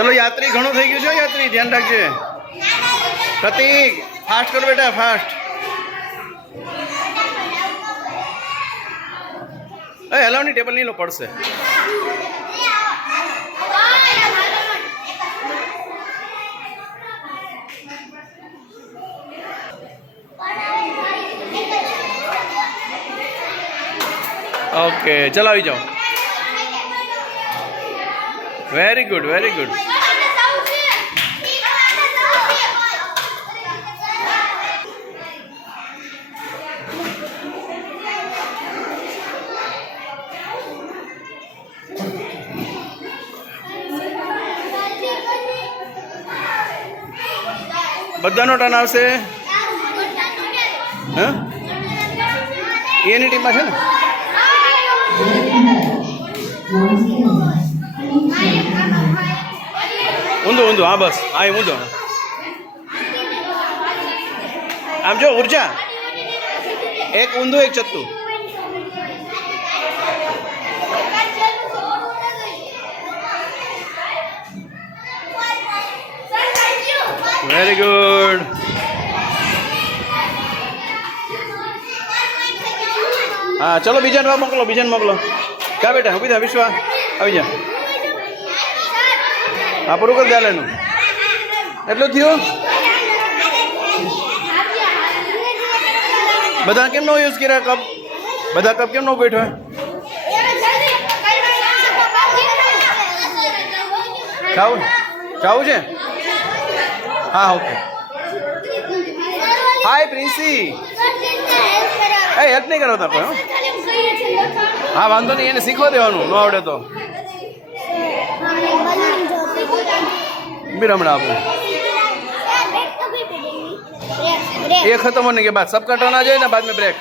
चलो यात्री घणो થઈ ગયું છે यात्री ध्यान રાખજે प्रतीक फास्ट करो बेटा फास्ट ए हलावनी टेबल नहीं लो पड़से ओके चलो આવી જાઓ वेरी गुड वेरी गुड બધાનો ટર્ન આવશે હા એની ટીમમાં છે ને ઊંધું ઊંધું હા બસ હા એ ઊંધો આમ જો ઉર્જા એક ઊંધું એક ચત્તું वेरी गुड हाँ चलो बीजा मोकलो क्या बेटा अभी था विश्वा अभी जा हाँ पूરું कर दे लेनु એટલું થયું બધા કેમ નો યુઝ કર્યા કપ બધા કપ કેમ નો બેઠો ખાવું છે हाँ ओके हाय प्रिंसी ए हेल्प नहीं करो कोई हाँ वांधो नहीं એને શીખવા દેવાનું ન આવડે તો बिरमड़ा आपको ये खत्म होने के बाद सबका टर्न आ जाए ना बाद में ब्रेक